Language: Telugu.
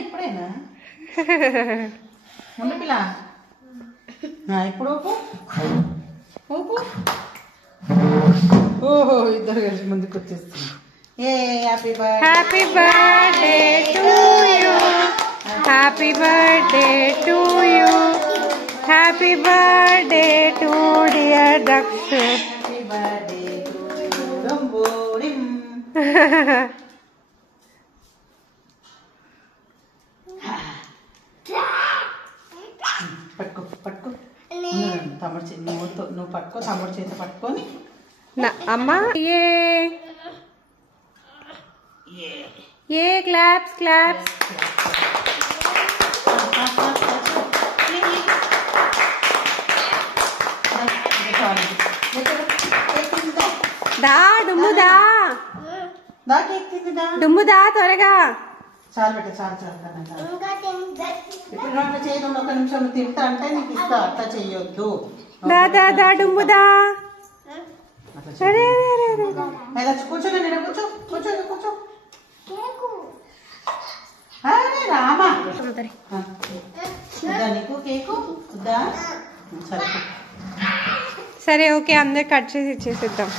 ఇప్పుడేనా ముందు పిల్ల ఇప్పుడు ఊపు ఓహో ఇద్దరు కలిసి ముందుకు వచ్చేస్తుంది. Happy birthday to you, happy birthday to you, happy birthday to dear Daksha, happy birthday to రంబోడిం. పట్టుకో పట్టుకో తమ్ముడు నువ్వు పట్టుకో, తమ్ముడు చేత పట్టుకొని అమ్మా ఏ క్లాప్స్ క్లాప్స్. దా డుమ్ముదా డుమ్ముదా త్వరగా. చాలు పెట్ట చాలు చాలు ఇప్పుడు రెండు చేయకుండా ఒక నిమిషం తింటా అంటే నీకు ఇస్తా, అట్లా చెయ్యొద్దు. దాదా దా డుమ్ముదా. కూర్చోగా నేను కూర్చో కూర్చో కూర్చో. రామా నీకు కేకు వద్దా? సరే ఓకే అందరు కట్ చేసి ఇచ్చేసిద్దాం.